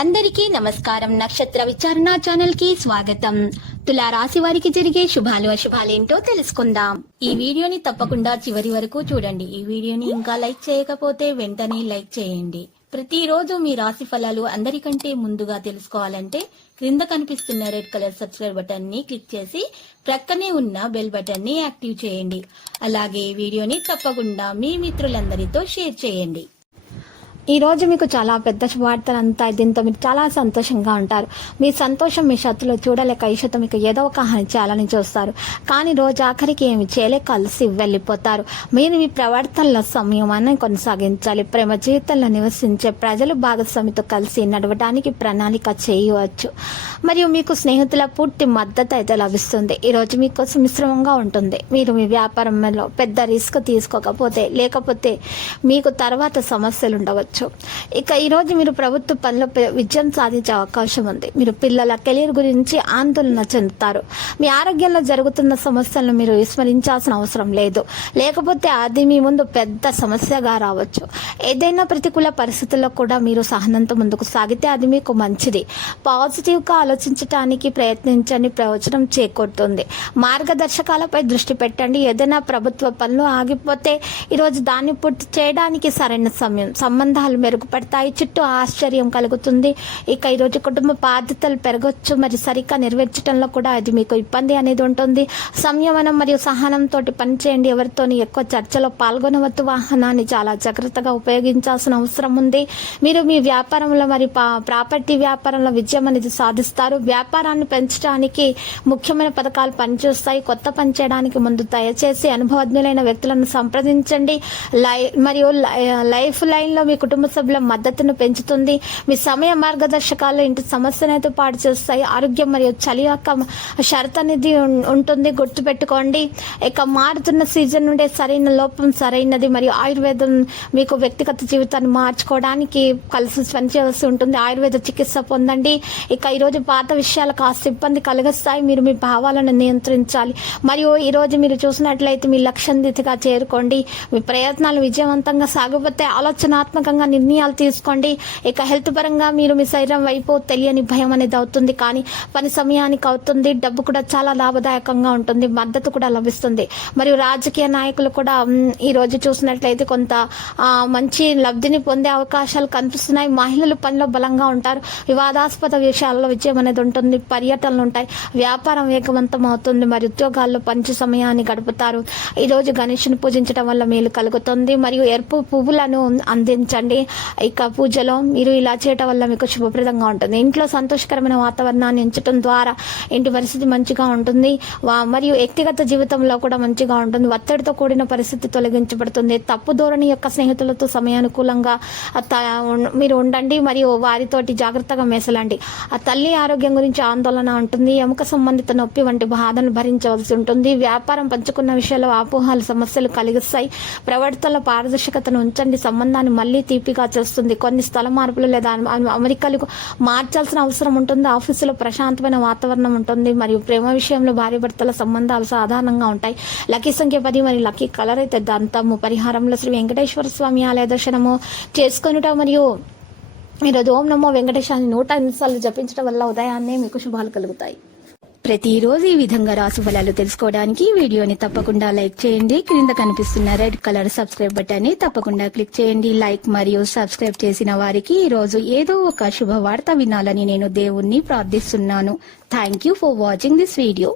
అందరికీ నమస్కారం. నక్షత్ర విచారణ ఛానల్ కి స్వాగతం. తులా రాశి వారికి జరిగే శుభాలు అశుభాలేంటో తెలుసుకుందాం. ఈ వీడియోని తప్పకుండా చివరి వరకు చూడండి. ఈ వీడియోని ఇంకా లైక్ చేయకపోతే వెంటనే లైక్ చేయండి. ప్రతిరోజు మీ రాశి ఫలాలు అందరికంటే ముందుగా తెలుసుకోవాలంటే క్రింద కనిపిస్తున్న రెడ్ కలర్ సబ్స్క్రైబ్ బటన్ ని క్లిక్ చేసి ప్రక్కనే ఉన్న బెల్ బటన్ ని యాక్టివ్ చేయండి. అలాగే ఈ వీడియోని తప్పకుండా మీ మిత్రులందరితో షేర్ చేయండి. ఈ రోజు మీకు చాలా పెద్ద శుభవార్తలు అంతాయి. దీంతో మీరు చాలా సంతోషంగా ఉంటారు. మీ సంతోషం మీ శత్రులు చూడలేక ఈషతో మీకు ఏదో ఒక హాని చేయాలని చూస్తారు. కానీ రోజు ఆఖరికి ఏమి చేయలేక కలిసి వెళ్ళిపోతారు. మీరు మీ ప్రవర్తనలో సంయమాన్ని కొనసాగించాలి. ప్రేమ జీవితంలో నివసించే ప్రజలు భాగస్వామితో కలిసి నడవడానికి ప్రణాళిక చేయవచ్చు. మరియు మీకు స్నేహితుల పూర్తి మద్దతు అయితే లభిస్తుంది. ఈ రోజు మీకోసం మిశ్రమంగా ఉంటుంది. మీరు మీ వ్యాపారంలో పెద్ద రిస్క్ తీసుకోకపోతే లేకపోతే మీకు తర్వాత సమస్యలు ఉండవచ్చు. ఇక ఈరోజు మీరు ప్రభుత్వ పనిలో విజయం సాధించే అవకాశం ఉంది. మీరు పిల్లల కెరీర్ గురించి ఆందోళన చెందుతారు. మీ ఆరోగ్యంలో జరుగుతున్న సమస్యలను మీరు విస్మరించాల్సిన అవసరం లేదు. లేకపోతే అది మీ ముందు పెద్ద సమస్యగా రావచ్చు. ఏదైనా ప్రతికూల పరిస్థితుల్లో కూడా మీరు సహనంతో ముందుకు సాగితే అది మీకు మంచిది. పాజిటివ్గా ఆలోచించడానికి ప్రయత్నించండి. ప్రయోజనం చేకూరుతుంది. మార్గదర్శకాలపై దృష్టి పెట్టండి. ఏదైనా ప్రభుత్వ పనులు ఆగిపోతే ఈరోజు దాన్ని పూర్తి చేయడానికి సరైన సమయం. సంబంధాలు మెరుగుపడతాయి. చుట్టూ ఆశ్చర్యం కలుగుతుంది. ఇక ఈరోజు కుటుంబ బాధ్యతలు పెరగొచ్చు. మరి సరిగ్గా నెరవేర్చడంలో కూడా అది మీకు ఇబ్బంది అనేది ఉంటుంది. సంయమనం మరియు సహనంతో పనిచేయండి. ఎవరితోని ఎక్కువ చర్చలో పాల్గొనవద్దు. వాహనాన్ని చాలా జాగ్రత్తగా ఉపయోగించాల్సిన అవసరం ఉంది. మీరు మీ వ్యాపారంలో మరి ప్రాపర్టీ వ్యాపారంలో విజయం అనేది సాధిస్తారు. వ్యాపారాన్ని పెంచడానికి ముఖ్యమైన పథకాలు పనిచేస్తాయి. కొత్త పని చేయడానికి ముందు దయచేసి అనుభవజ్ఞులైన వ్యక్తులను సంప్రదించండి. మరియు లైఫ్ లైన్ లో మీ కుటుంబ సభ్యుల మద్దతును పెంచుతుంది. మీ సమయ మార్గదర్శకాలు ఇంటి సమస్యనైతే పాటు చేస్తాయి. ఆరోగ్యం మరియు చలి యొక్క షరత్ అనేది ఉంటుంది. గుర్తుపెట్టుకోండి. ఇక మారుతున్న సీజన్ నుండే సరైన లోపం సరైనది. మరియు ఆయుర్వేదం మీకు వ్యక్తిగత జీవితాన్ని మార్చుకోవడానికి కలిసి పనిచేయాల్సి ఉంటుంది. ఆయుర్వేద చికిత్స పొందండి. ఇక ఈరోజు పాత విషయాలు కాస్త ఇబ్బంది కలిగిస్తాయి. మీరు మీ భావాలను నియంత్రించాలి. మరియు ఈరోజు మీరు చూసినట్లయితే మీ లక్ష్యం దిశగా చేరుకోండి. మీ ప్రయత్నాలు విజయవంతంగా సాగిపోతే ఆలోచనాత్మకంగా నిర్ణయాలు తీసుకోండి. ఇక హెల్త్ పరంగా మీరు మీ శరీరం వైపు తెలియని భయం అనేది అవుతుంది. కానీ పని సమయానికి అవుతుంది. డబ్బు కూడా చాలా లాభదాయకంగా ఉంటుంది. మద్దతు కూడా లభిస్తుంది. మరియు రాజకీయ నాయకులు కూడా ఈ రోజు చూసినట్లయితే కొంత మంచి లబ్ధిని పొందే అవకాశాలు కనిపిస్తున్నాయి. మహిళలు పనిలో బలంగా ఉంటారు. వివాదాస్పద విషయాల్లో విజయం అనేది ఉంటుంది. పర్యటనలు ఉంటాయి. వ్యాపారం వేగవంతం అవుతుంది. మరియు ఉద్యోగాల్లో మంచి సమయాన్ని గడుపుతారు. ఈ రోజు గణేశుని పూజించడం వల్ల మేలు కలుగుతుంది. మరియు ఎరుపు పువ్వులను అందించండి. ఇక పూజలో మీరు ఇలా చేయటం వల్ల మీకు శుభప్రదంగా ఉంటుంది. ఇంట్లో సంతోషకరమైన వాతావరణాన్ని ఎంచడం ద్వారా ఇంటి పరిస్థితి మంచిగా ఉంటుంది. మరియు వ్యక్తిగత జీవితంలో కూడా మంచిగా ఉంటుంది. ఒత్తిడితో కూడిన పరిస్థితి తొలగించబడుతుంది. తప్పు ధోరణి యొక్క స్నేహితులతో సమయానుకూలంగా మీరు ఉండండి. మరియు వారితోటి జాగ్రత్తగా మెసలండి. ఆ తల్లి ఆరోగ్యం గురించి ఆందోళన ఉంటుంది. ఎముక సంబంధిత నొప్పి వంటి బాధను భరించవలసి ఉంటుంది. వ్యాపారం పంచుకున్న విషయాల్లో అపోహలు సమస్యలు కలిగిస్తాయి. ప్రవర్తనలో పారదర్శకతను ఉంచండి. సంబంధాన్ని మళ్ళీ తీపిగా చేస్తుంది. కొన్ని స్థల మార్పులు లేదా అమెరికాలకు మార్చాల్సిన అవసరం ఉంటుంది. ఆఫీసులో ప్రశాంతమైన వాతావరణం ఉంటుంది. మరియు ప్రేమ విషయంలో భార్య భర్తల సంబంధాలు సాధారణంగా ఉంటాయి. లక్కీ సంఖ్య 10 మరియు లక్కీ కలర్ అయితే దంతము. పరిహారంలో శ్రీ వెంకటేశ్వర స్వామి ఆలయ దర్శనము చేసుకొనుట మరియు ఈరోజు ఓం నమో వెంకటేశాన్ని 108 సార్లు జపించడం వల్ల ఉదయాన్నే మీకు శుభాలు కలుగుతాయి. ప్రతిరోజు ఈ విధంగా రాశి ఫలాలు తెలుసుకోవడానికి వీడియోని తప్పకుండా లైక్ చేయండి. క్రింద కనిపిస్తున్న రెడ్ కలర్ సబ్స్క్రైబ్ బటన్ ని తప్పకుండా క్లిక్ చేయండి. లైక్ మరియు సబ్స్క్రైబ్ చేసిన వారికి ఈ రోజు ఏదో ఒక శుభవార్త వినాలని నేను దేవుణ్ణి ప్రార్థిస్తున్నాను. Thank you for watching this video.